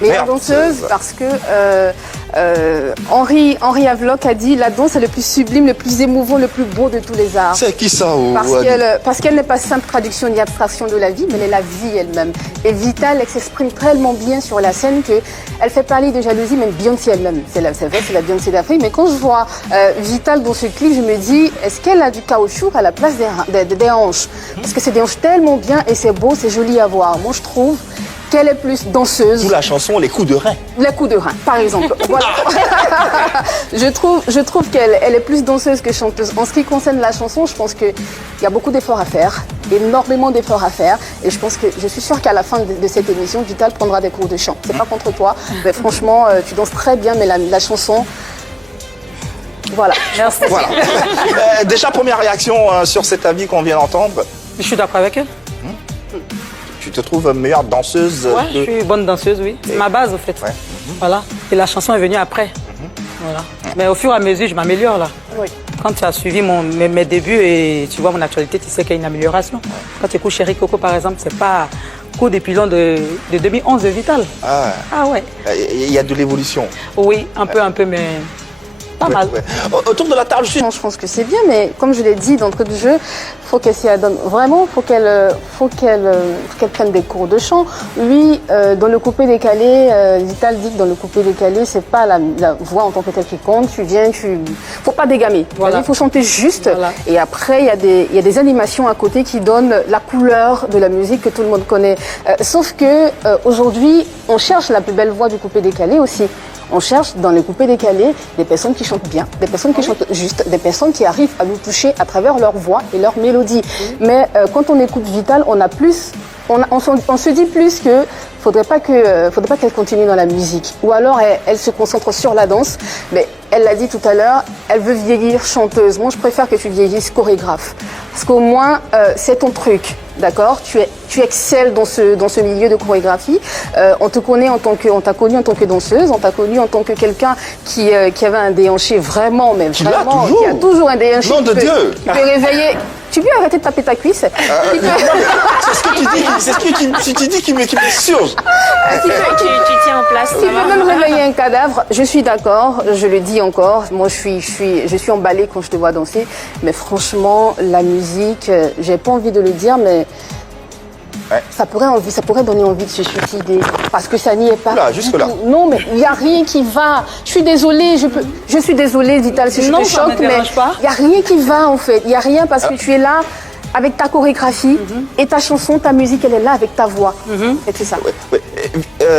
Meilleure danseuse parce que Henri Havelock a dit la danse est le plus sublime, le plus émouvant, le plus beau de tous les arts. C'est qui ça? Parce qu'elle n'est pas simple traduction ni abstraction de la vie, mais elle est la vie elle-même. Et Vital, elle s'exprime tellement bien sur la scène qu'elle fait parler de jalousie, même Beyoncé elle-même. C'est vrai, c'est la Beyoncé d'Afrique. Mais quand je vois Vital dans ce clip, je me dis, est-ce qu'elle a du caoutchouc à la place des hanches? Parce que c'est des hanches tellement bien et c'est beau, c'est joli à voir. Moi, je trouve qu'elle est plus danseuse. D'où la chanson Les coups de rein. Les coups de rein, par exemple. Voilà. je trouve qu'elle est plus danseuse que chanteuse. En ce qui concerne la chanson, je pense qu'il y a beaucoup d'efforts à faire, énormément d'efforts à faire. Et je suis sûre qu'à la fin de cette émission, Vital prendra des cours de chant. C'est pas contre toi, mais franchement, tu danses très bien, mais la chanson... Voilà. Merci. Voilà. Déjà, première réaction sur cet avis qu'on vient d'entendre. Je suis d'accord avec elle. Tu te trouves meilleure danseuse? Ouais, je suis bonne danseuse, oui. C'est ma base, au fait. Ouais. Voilà. Et la chanson est venue après. Voilà. Mais au fur et à mesure, je m'améliore, là. Oui. Quand tu as suivi mes débuts et tu vois mon actualité, tu sais qu'il y a une amélioration. Quand tu écoutes Chéri Coco, par exemple, c'est pas coup des pilons de 2011 de Vital. Ah ouais. Il y a de l'évolution. Oui, un peu, mais pas mal. Ouais. Autour de la table, Je pense que c'est bien, mais comme je l'ai dit d'entrée de jeu, faut qu'elle s'y adonne. Vraiment, faut qu'elle prenne des cours de chant. Oui, dans le coupé-décalé, Vital dit que dans le coupé-décalé, c'est pas la voix en tant que telle qui compte. Faut pas dégamer. Voilà. Il faut chanter juste. Voilà. Et après, il y a des animations à côté qui donnent la couleur de la musique que tout le monde connaît. Sauf que aujourd'hui, on cherche la plus belle voix du coupé-décalé aussi. On cherche dans les coupés décalés des personnes qui chantent bien, des personnes qui chantent juste, des personnes qui arrivent à nous toucher à travers leur voix et leur mélodie. Mais quand on écoute Vital, on se dit plus que faudrait pas qu'elle continue dans la musique. Ou alors elle se concentre sur la danse. Mais elle l'a dit tout à l'heure, elle veut vieillir chanteuse. Moi, je préfère que tu vieillisses chorégraphe. Parce qu'au moins, c'est ton truc. D'accord, tu excelles dans ce milieu de chorégraphie. On t'a connu en tant que danseuse, on t'a connu en tant que quelqu'un qui avait un déhanché vraiment, mais vraiment, qui a toujours un déhanché. Nom de Dieu. Qui peut réveiller. Tu peux arrêter de taper ta cuisse. C'est ce que tu dis, c'est ce que tu dis qui m'exsurge. Tu tiens en place. Tu peux même réveiller un cadavre. Je suis d'accord, je le dis encore. Moi, je suis emballée quand je te vois danser. Mais franchement, la musique, j'ai pas envie de le dire, mais ça pourrait donner envie de se suicider. Parce que ça n'y est pas. Là, jusque là. Non, mais il n'y a rien qui va. Je suis désolée, je suis désolée, Vital, si je te choque, mais il n'y a rien qui va, en fait. Il n'y a rien parce que tu es là avec ta chorégraphie et ta chanson, ta musique, elle est là avec ta voix. Et c'est ça.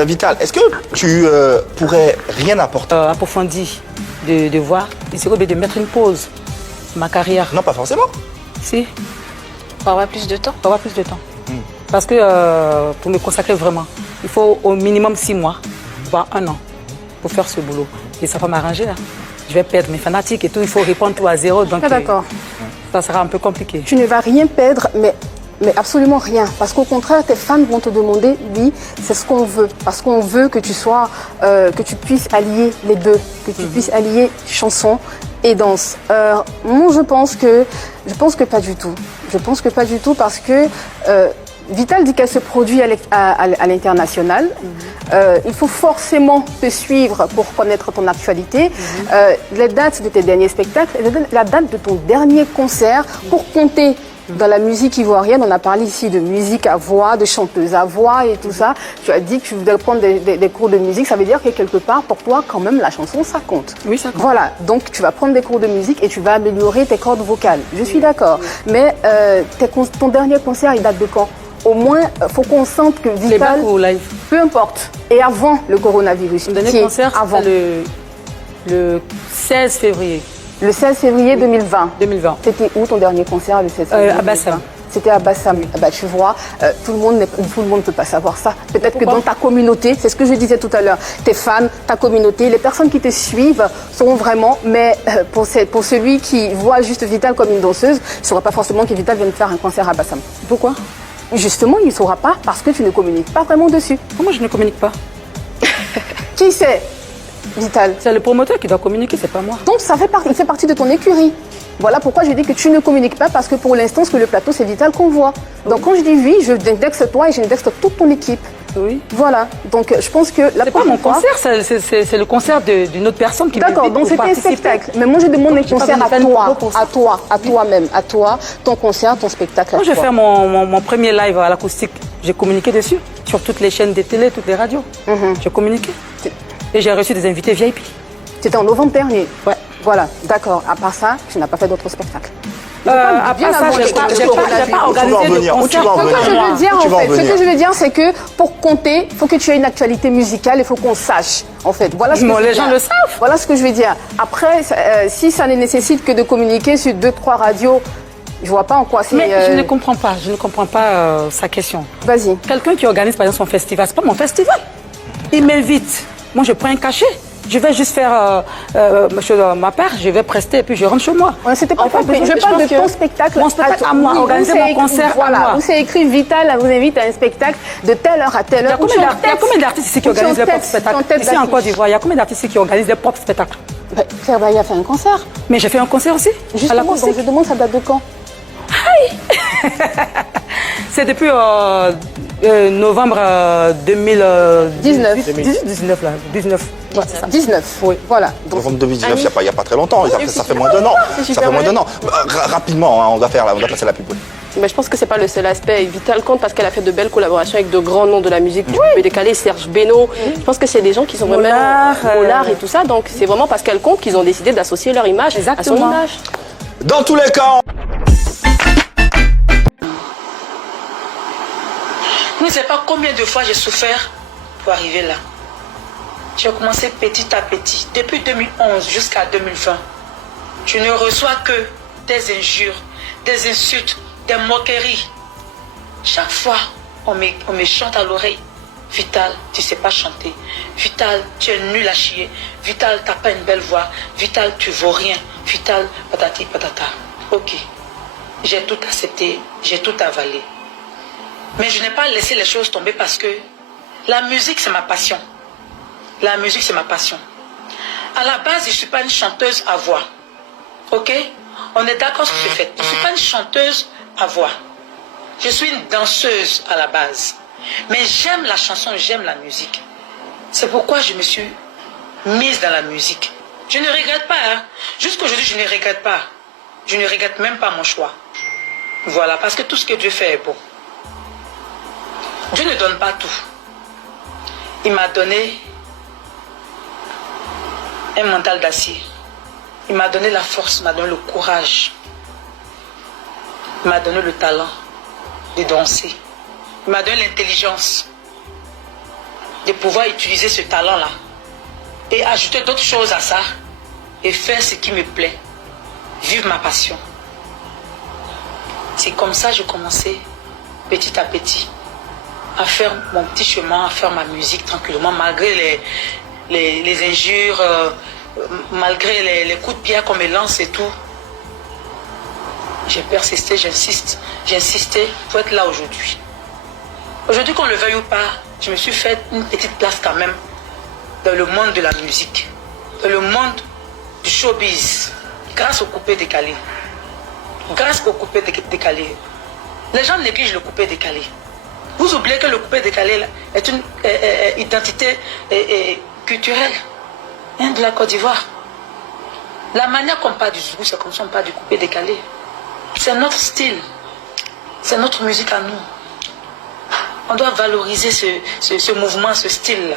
Vital, est-ce que tu pourrais rien apporter? Approfondi de voir, il serait obligé de mettre une pause dans ma carrière. Non, pas forcément. Si, Pour avoir plus de temps. pour avoir plus de temps. Parce que pour me consacrer vraiment, il faut au minimum 6 mois, voire 1 an, pour faire ce boulot. Et ça va m'arranger, là. Je vais perdre mes fanatiques et tout, il faut répondre tout à zéro. Donc D'accord. Ça sera un peu compliqué. Tu ne vas rien perdre, mais absolument rien. Parce qu'au contraire, tes fans vont te demander, oui, c'est ce qu'on veut. Parce qu'on veut que tu sois, que tu puisses allier les deux, que tu puisses allier chanson et danse. Moi, je pense que pas du tout. Je pense que pas du tout parce que Vital dit qu'elle se produit à l'international. Il faut forcément te suivre pour connaître ton actualité, les dates de tes derniers spectacles, la date de ton dernier concert pour compter. Dans la musique ivoirienne, on a parlé ici de musique à voix, de chanteuse à voix et tout ça. Tu as dit que tu voudrais prendre des cours de musique. Ça veut dire que quelque part, pour toi, quand même, la chanson, ça compte. Oui, ça compte. Voilà, donc tu vas prendre des cours de musique et tu vas améliorer tes cordes vocales. Je suis d'accord. Mais ton dernier concert, il date de quand? Au moins, il faut qu'on sente que Vital... Playback ou live? Peu importe. Et avant le coronavirus. Mon dernier concert, c'était le 16 février. Le 16 février 2020. 2020. C'était où ton dernier concert, le 16 février À Bassam. C'était à Bassam. Bah, tu vois, tout le monde ne peut pas savoir ça. Peut-être que dans ta communauté, c'est ce que je disais tout à l'heure, tes fans, ta communauté, les personnes qui te suivent sont vraiment... Mais pour celui qui voit juste Vital comme une danseuse, il ne saura pas forcément que Vital vient de faire un concert à Bassam. Pourquoi? Justement, il ne saura pas parce que tu ne communiques pas vraiment dessus. Comment je ne communique pas? Qui c'est, Vital? C'est le promoteur qui doit communiquer, c'est pas moi. Donc il fait partie de ton écurie. Voilà pourquoi je dis que tu ne communiques pas parce que pour l'instant, sur le plateau, c'est Vital qu'on voit. Donc quand je dis oui, je indexe toi et j'indexe toute ton équipe. Oui. Voilà. Donc, je pense que la C'est pas mon prochaine fois- concert, c'est le concert d'une autre personne qui D'accord, m'invite donc pour c'était un participer. spectacle. Mais moi, je demande un J'ai pas concert besoin à de faire une toi, promo pour ça. à toi-même, à toi, ton concert, ton spectacle à Quand je vais toi. faire mon premier live à l'acoustique, j'ai communiqué dessus, sur toutes les chaînes de télé, toutes les radios. J'ai communiqué. Et j'ai reçu des invités VIP. C'était en novembre dernier. Ouais. Voilà, d'accord. À part ça, tu n'as pas fait d'autres spectacles. Après bien ça, avant j'ai les pas coronavirus. organisé de Où tu vas en concert. venir Ce que je veux dire, Où tu en vas en fait, ce venir que je veux dire, c'est que pour compter, il faut que tu aies une actualité musicale, il faut qu'on sache, en fait. Voilà ce que Bon, je veux les gens dire. le savent. Voilà ce que je veux dire. Après, si ça ne nécessite que de communiquer sur 2-3 radios, je vois pas en quoi c'est. Mais je ne comprends pas sa question. Vas-y. Quelqu'un qui organise par exemple son festival, c'est pas mon festival. Il m'invite. Moi, je prends un cachet. Je vais juste faire ma part, je vais prester et puis je rentre chez moi. Ouais, c'était pas En fait, compris. Je je parle pense de que ton spectacle. mon spectacle à moi, Oui, organiser où c'est mon écrit- concert à voilà, moi. Où c'est écrit Vital vous invite à un spectacle de telle heure à telle Il y a heure. Où tu es en tête. combien d'artistes ici qui Où tu es en organisent des tête, propres spectacles? en tête Ici en d'affiche. Côte d'Ivoire, il y a combien d'artistes ici qui organisent des propres spectacles? Claire Bailly a fait un concert. Mais j'ai fait un concert aussi, à Justement, donc l'acoustique. je demande ça date de quand? C'est depuis novembre 19. 19 là, 19. Ouais, c'est ça. 19. Oui. Voilà. Donc, Novembre 2019, il n'y a pas très longtemps. Ça fait moins d'un an. Ça fait moins d'un an. Rapidement, hein, on doit passer la pub. Mais je pense que c'est pas le seul aspect. Vital compte parce qu'elle a fait de belles collaborations avec de grands noms de la musique du coupé décalé, Serge Beno. Je pense que c'est des gens qui sont vraiment Mollard, au l'art et tout ça. Donc c'est vraiment parce qu'elle compte qu'ils ont décidé d'associer leur image à son Exactement. image. Dans tous les cas, Vous ne savez pas combien de fois j'ai souffert pour arriver là. J'ai commencé petit à petit, depuis 2011 jusqu'à 2020. Je ne reçois que des injures, des insultes, des moqueries. Chaque fois, on me chante à l'oreille. Vital, tu sais pas chanter. Vital, tu es nul à chier. Vital, t'as pas une belle voix. Vital, tu vaux rien. Vital, patati patata. Ok, j'ai tout accepté, j'ai tout avalé. Mais je n'ai pas laissé les choses tomber parce que la musique, c'est ma passion. La musique, c'est ma passion. À la base, je ne suis pas une chanteuse à voix. Ok? On est d'accord sur ce fait. Je ne suis pas une chanteuse à voix. Je suis une danseuse à la base. Mais j'aime la chanson, j'aime la musique. C'est pourquoi je me suis mise dans la musique. Je ne regrette pas. Hein? Jusqu'aujourd'hui, je ne regrette pas. Je ne regrette même pas mon choix. Voilà, parce que tout ce que Dieu fait est bon. Dieu ne donne pas tout. Il m'a donné un mental d'acier. Il m'a donné la force, il m'a donné le courage. Il m'a donné le talent de danser. Il m'a donné l'intelligence de pouvoir utiliser ce talent-là et ajouter d'autres choses à ça et faire ce qui me plaît. Vivre ma passion. C'est comme ça que j'ai commencé petit à petit à faire mon petit chemin, à faire ma musique tranquillement, malgré les injures, malgré les coups de pied qu'on me lance et tout. J'ai persisté, j'ai insisté pour être là aujourd'hui. Aujourd'hui, qu'on le veuille ou pas, je me suis fait une petite place quand même dans le monde de la musique, dans le monde du showbiz, grâce au coupé décalé. Grâce au coupé décalé. Les gens négligent le coupé décalé. Vous oubliez que le coupé décalé là, est une identité culturelle de la Côte d'Ivoire. La manière qu'on parle du zouk, c'est comme ça on parle du coupé décalé. C'est notre style. C'est notre musique à nous. On doit valoriser ce mouvement, ce style-là.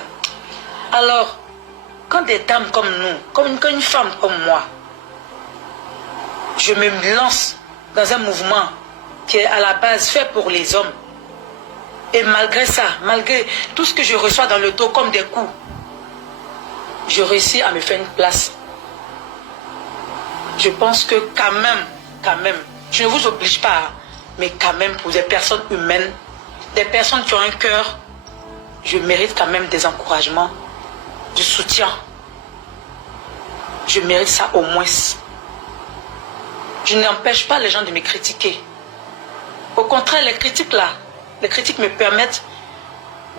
Alors, quand des dames comme nous, quand une femme comme moi, je me lance dans un mouvement qui est à la base fait pour les hommes, et malgré ça, malgré tout ce que je reçois dans le dos comme des coups, je réussis à me faire une place. Je pense que quand même, je ne vous oblige pas, mais quand même pour des personnes humaines, des personnes qui ont un cœur, je mérite quand même des encouragements, du soutien. Je mérite ça au moins. Je n'empêche pas les gens de me critiquer. Au contraire, les critiques là, les critiques me permettent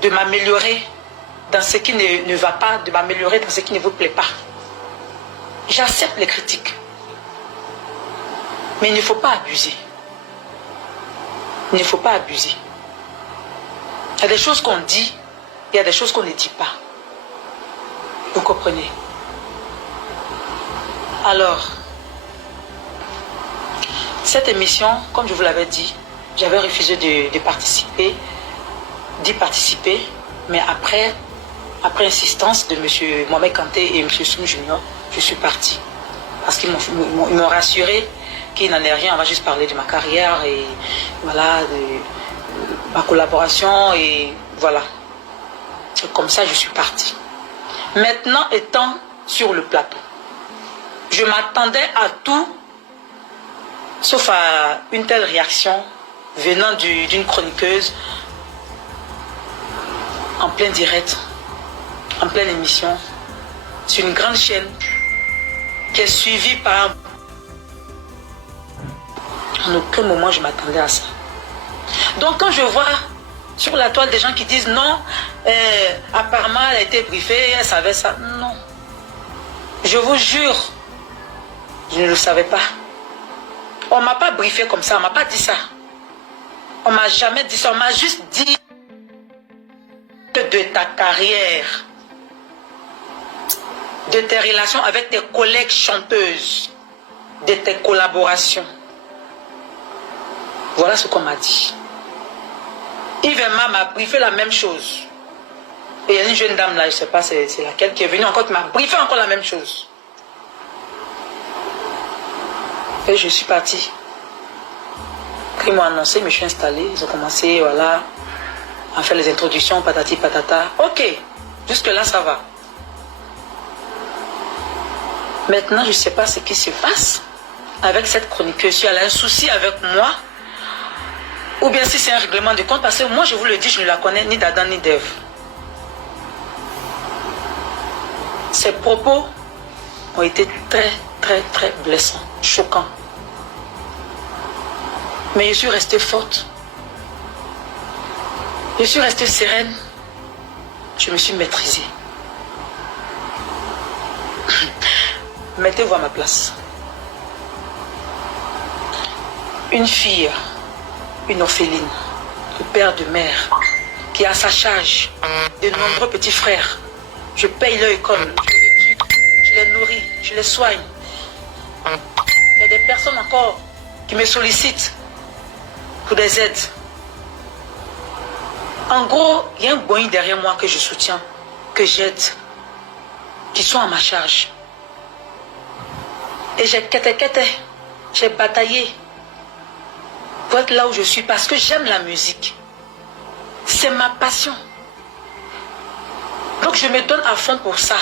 de m'améliorer dans ce qui ne va pas, de m'améliorer dans ce qui ne vous plaît pas. J'accepte les critiques. Mais il ne faut pas abuser. Il ne faut pas abuser. Il y a des choses qu'on dit il y a des choses qu'on ne dit pas. Vous comprenez? Alors, cette émission, comme je vous l'avais dit, j'avais refusé d'y participer, mais après insistance de M. Mohamed Kanté et M. Soum Junior, je suis partie. Parce qu'ils m'ont rassuré qu'il n'en est rien, on va juste parler de ma carrière et voilà, de ma collaboration et voilà. C'est comme ça que je suis partie. Maintenant, étant sur le plateau, je m'attendais à tout, sauf à une telle réaction venant d'une chroniqueuse en plein direct, en pleine émission, sur une grande chaîne qui est suivie par... En aucun moment je m'attendais à ça. Donc quand je vois sur la toile des gens qui disent non, apparemment elle a été briefée, elle savait ça. Non. Je vous jure, je ne le savais pas. On ne m'a pas briefé comme ça, on ne m'a pas dit ça. On ne m'a jamais dit ça, on m'a juste dit de ta carrière, de tes relations avec tes collègues chanteuses, de tes collaborations. Voilà ce qu'on m'a dit. Yves Emma m'a briefé la même chose. Et il y a une jeune dame là, je ne sais pas c'est laquelle, qui est venue encore, qui m'a briefé encore la même chose. Et je suis partie. Ils m'ont annoncé, mais je suis installée. Ils ont commencé, voilà, à faire les introductions, patati patata. Ok, jusque là ça va. Maintenant, je ne sais pas ce qui se passe avec cette chroniqueuse. Si elle a un souci avec moi, ou bien si c'est un règlement de compte, parce que moi, je vous le dis, je ne la connais ni d'Adam ni d'Ève. Ses propos ont été très, très, très blessants, choquants. Mais je suis restée forte. Je suis restée sereine. Je me suis maîtrisée. Mettez-vous à ma place. Une fille, une orpheline, de père, de mère, qui a à sa charge de nombreux petits frères. Je paye leur école, je les éduque, je les nourris, je les soigne. Il y a des personnes encore qui me sollicitent pour des aides. En gros, il y a un boy derrière moi que je soutiens, que j'aide, qui sont à ma charge. Et j'ai j'ai bataillé pour être là où je suis parce que j'aime la musique. C'est ma passion. Donc je me donne à fond pour ça.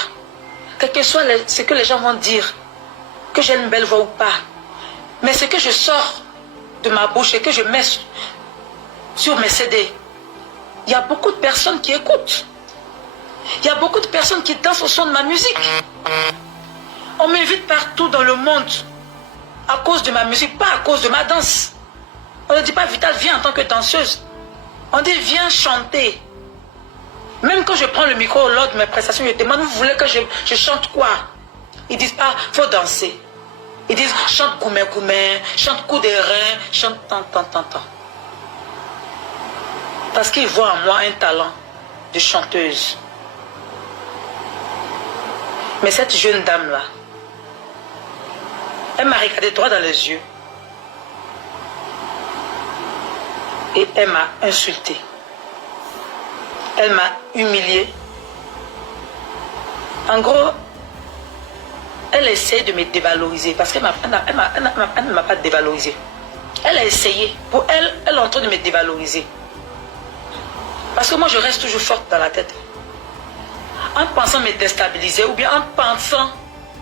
Quel que soit ce que les gens vont dire, que j'ai une belle voix ou pas. Mais ce que je sors de ma bouche et que je mets sur mes CD, il y a beaucoup de personnes qui écoutent. Il y a beaucoup de personnes qui dansent au son de ma musique. On m'invite partout dans le monde à cause de ma musique, pas à cause de ma danse. On ne dit pas Vital, viens en tant que danseuse. On dit viens chanter. Même quand je prends le micro lors de mes prestations, je demande, vous voulez que je chante quoi? Ils disent, ah, faut danser. Ils disent, chante goumé goumé, chante coup des reins, chante tant. Parce qu'ils voient en moi un talent de chanteuse. Mais cette jeune dame-là, elle m'a regardé droit dans les yeux. Et elle m'a insulté. Elle m'a humilié. En gros, elle essaie de me dévaloriser. Parce qu'elle ne m'a pas dévalorisé. Elle a essayé. Pour elle, elle est en train de me dévaloriser. Parce que moi, je reste toujours forte dans la tête. En pensant me déstabiliser ou bien en pensant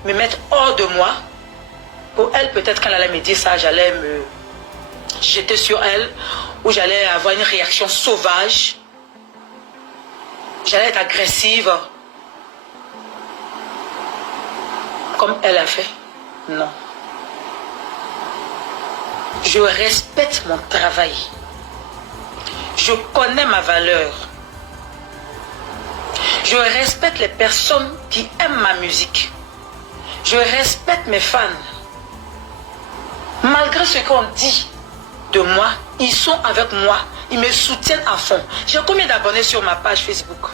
me mettre hors de moi, pour elle, peut-être quand elle allait me dire ça, j'allais me jeter sur elle ou j'allais avoir une réaction sauvage. J'allais être agressive. Comme elle a fait. Non. Je respecte mon travail. Je connais ma valeur. Je respecte les personnes qui aiment ma musique. Je respecte mes fans. Malgré ce qu'on dit de moi, ils sont avec moi. Ils me soutiennent à fond. J'ai combien d'abonnés sur ma page Facebook?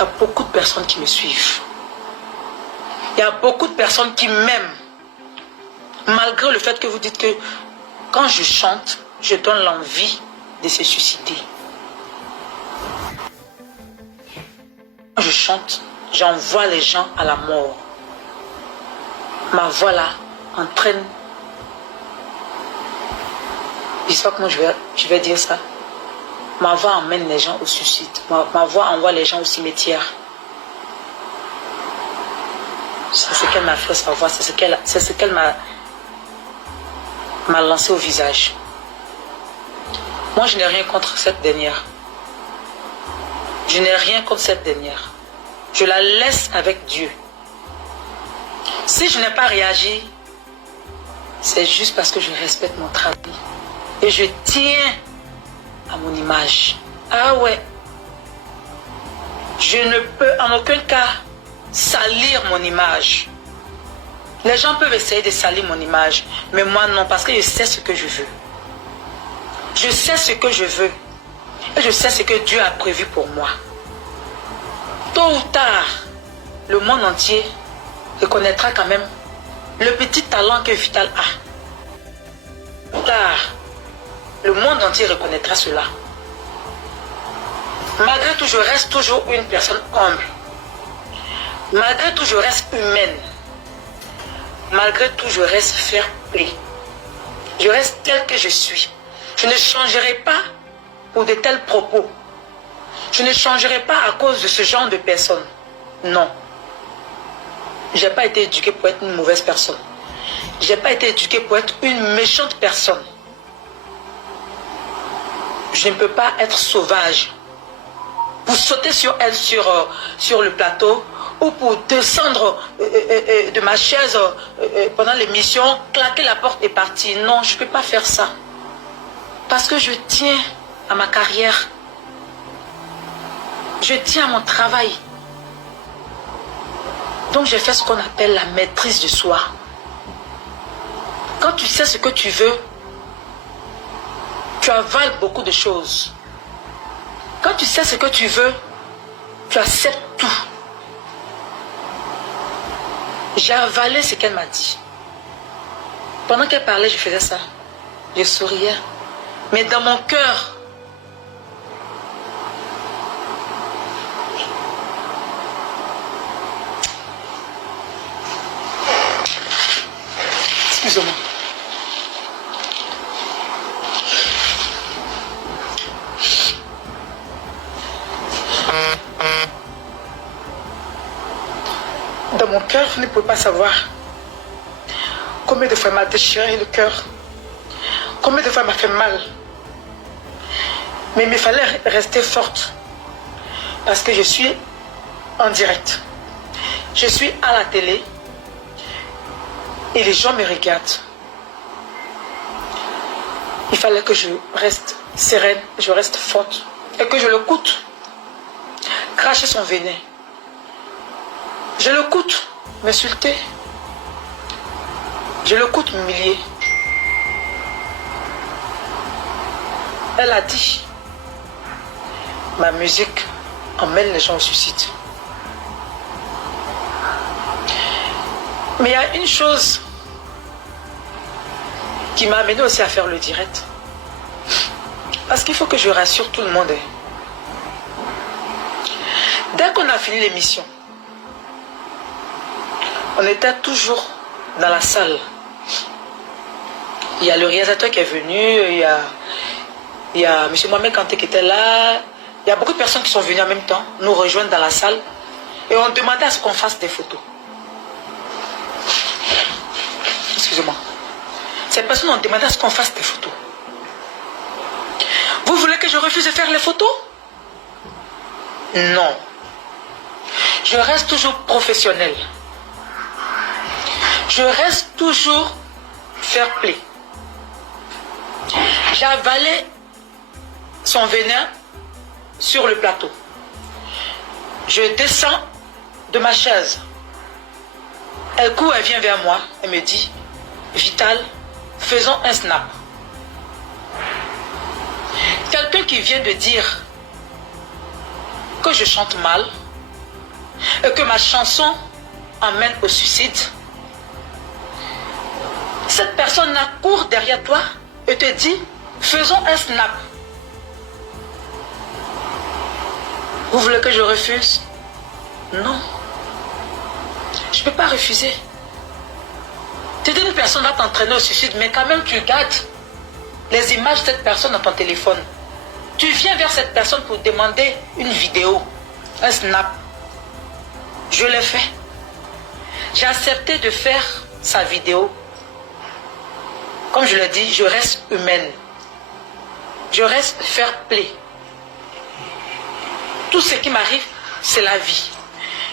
y a beaucoup de personnes qui me suivent. Il y a beaucoup de personnes qui m'aiment. Malgré le fait que vous dites que quand je chante, je donne l'envie de se susciter. Quand je chante, j'envoie les gens à la mort. Ma voix là entraîne. Je ne sais pas comment je vais dire ça. Ma voix emmène les gens au suicide. Ma voix envoie les gens au cimetière. C'est ce qu'elle m'a fait savoir. C'est ce qu'elle m'a lancé au visage. Moi, je n'ai rien contre cette dernière. Je n'ai rien contre cette dernière. Je la laisse avec Dieu. Si je n'ai pas réagi, c'est juste parce que je respecte mon travail. Et je tiens à mon image. Ah ouais. Je ne peux en aucun cas salir mon image. Les gens peuvent essayer de salir mon image, mais moi non, parce que je sais ce que je veux. Je sais ce que je veux. Et je sais ce que Dieu a prévu pour moi. Tôt ou tard, le monde entier reconnaîtra quand même le petit talent que Vital a. Tôt ou tard, le monde entier reconnaîtra cela. Malgré tout, je reste toujours une personne humble. Malgré tout, je reste humaine. Malgré tout, je reste fair play. Je reste tel que je suis. Je ne changerai pas pour de tels propos. Je ne changerai pas à cause de ce genre de personnes. Non. Je n'ai pas été éduquée pour être une mauvaise personne. Je n'ai pas été éduquée pour être une méchante personne. Je ne peux pas être sauvage. Pour sauter sur elle, sur le plateau, ou pour descendre de ma chaise pendant l'émission, claquer la porte et partir. Non, je ne peux pas faire ça. Parce que je tiens à ma carrière. Je tiens à mon travail. Donc j'ai fait ce qu'on appelle la maîtrise de soi. Quand tu sais ce que tu veux, tu avales beaucoup de choses. Quand tu sais ce que tu veux, tu acceptes tout. J'ai avalé ce qu'elle m'a dit. Pendant qu'elle parlait, je faisais ça. Je souriais. Mais dans mon cœur, excusez-moi. Dans mon cœur, vous ne pouvez pas savoir combien de fois elle m'a déchiré le cœur, combien de fois elle m'a fait mal. Mais il me fallait rester forte parce que je suis en direct. Je suis à la télé et les gens me regardent. Il fallait que je reste sereine, je reste forte et que je l'écoute cracher son venin. Je l'écoute m'insulter. Je l'écoute m'humilier. Elle a dit, ma musique emmène les gens au suicide. Mais il y a une chose qui m'a amené aussi à faire le direct. Parce qu'il faut que je rassure tout le monde. Dès qu'on a fini l'émission, on était toujours dans la salle. Il y a le réalisateur qui est venu, il y a M. Mohamed Kanté qui était là. Il y a beaucoup de personnes qui sont venues en même temps nous rejoindre dans la salle. Et on demandait à ce qu'on fasse des photos. Excusez-moi. Ces personnes ont demandé à ce qu'on fasse des photos. Vous voulez que je refuse de faire les photos? Non. Je reste toujours professionnel. Je reste toujours fair play. J'ai avalé son venin sur le plateau. Je descends de ma chaise. Elle court, elle vient vers moi. Elle me dit, Vital, faisons un snap. Quelqu'un qui vient de dire que je chante mal, et que ma chanson emmène au suicide, cette personne court derrière toi et te dit, faisons un snap. Vous voulez que je refuse? Non. Je ne peux pas refuser. Tu dis une personne va t'entraîner au suicide, mais quand même tu gardes les images de cette personne dans ton téléphone. Tu viens vers cette personne pour demander une vidéo, un snap. Je l'ai fait. J'ai accepté de faire sa vidéo. Comme je le dis, je reste humaine. Je reste fair play. Tout ce qui m'arrive, c'est la vie.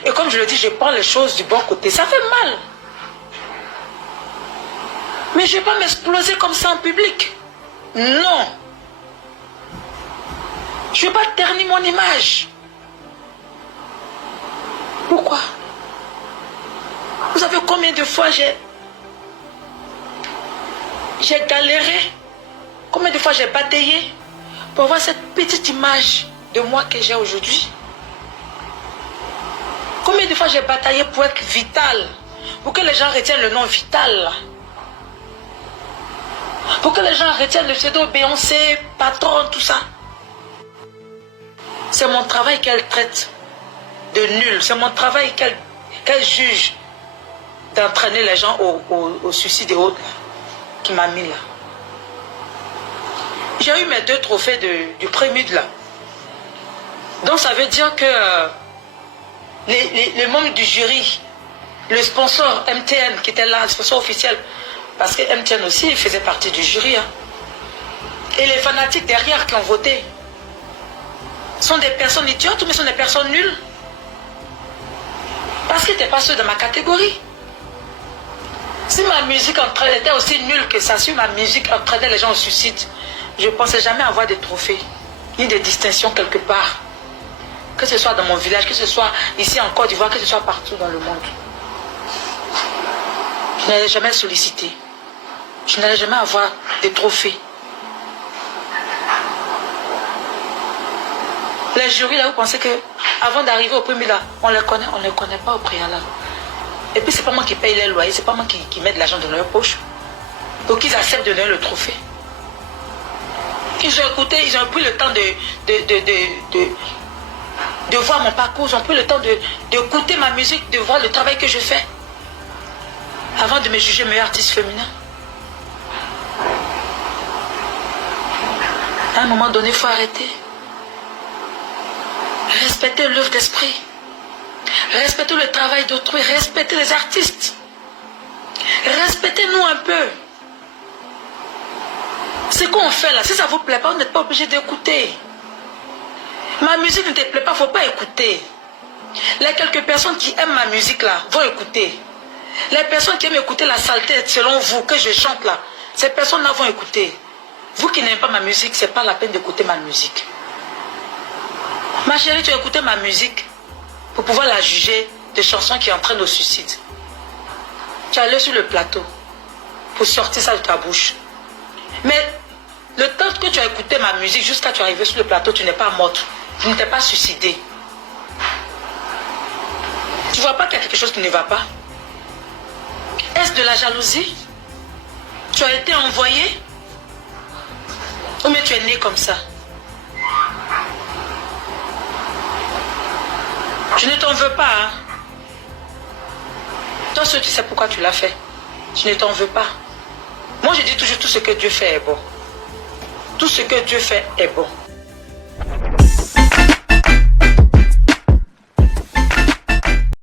Et comme je le dis, je prends les choses du bon côté. Ça fait mal. Mais je ne vais pas m'exploser comme ça en public. Non. Je ne vais pas ternir mon image. Pourquoi? Vous savez combien de fois j'ai galéré? Combien de fois j'ai bataillé pour avoir cette petite image de moi que j'ai aujourd'hui? Combien de fois j'ai bataillé pour être Vital, pour que les gens retiennent le nom Vital, pour que les gens retiennent le pseudo Beyoncé, Patron, tout ça. C'est mon travail qu'elle traite de nul. C'est mon travail qu'elle juge d'entraîner les gens au suicide et autres qui m'a mis là. J'ai eu mes 2 trophées du Prémide là. Donc ça veut dire que les membres du jury, le sponsor MTN qui était là, le sponsor officiel, parce que MTN aussi faisait partie du jury, hein, et les fanatiques derrière qui ont voté sont des personnes idiotes, mais sont des personnes nulles. Parce qu'ils n'étaient pas ceux de ma catégorie. Si ma musique était aussi nulle que ça, si ma musique entraînait les gens au suicide, je ne pensais jamais avoir des trophées, ni des distinctions quelque part. Que ce soit dans mon village, que ce soit ici en Côte d'Ivoire, que ce soit partout dans le monde. Je n'allais jamais solliciter. Je n'allais jamais avoir des trophées. Les jurys, là, vous pensez que avant d'arriver au premier, là, on les connaît pas au préalable. Et puis, c'est pas moi qui paye les loyers, c'est pas moi qui mets de l'argent dans leur poche. Donc, ils acceptent de donner le trophée. Ils ont écouté, ils ont pris le temps de voir mon parcours, ils ont pris le temps d'écouter ma musique, de voir le travail que je fais, avant de me juger meilleur artiste féminin. À un moment donné, il faut arrêter. Respectez l'œuvre d'esprit. Respectez le travail d'autrui. Respectez les artistes. Respectez-nous un peu. Ce qu'on fait là, si ça ne vous plaît pas, vous n'êtes pas obligé d'écouter. Ma musique ne te plaît pas, il ne faut pas écouter. Les quelques personnes qui aiment ma musique là vont écouter. Les personnes qui aiment écouter la saleté selon vous, que je chante là, ces personnes-là vont écouter. Vous qui n'aimez pas ma musique, ce n'est pas la peine d'écouter ma musique. Ma chérie, tu as écouté ma musique pour pouvoir la juger de chansons qui entraînent au suicide. Tu es allé sur le plateau pour sortir ça de ta bouche. Mais le temps que tu as écouté ma musique jusqu'à tu arriver sur le plateau, tu n'es pas morte. Tu ne t'es pas suicidée. Tu ne vois pas qu'il y a quelque chose qui ne va pas? Est-ce de la jalousie? Tu as été envoyé? Ou bien tu es né comme ça? Je ne t'en veux pas. Hein? Toi seul, tu sais pourquoi tu l'as fait. Je ne t'en veux pas. Moi, je dis toujours tout ce que Dieu fait est bon. Tout ce que Dieu fait est bon.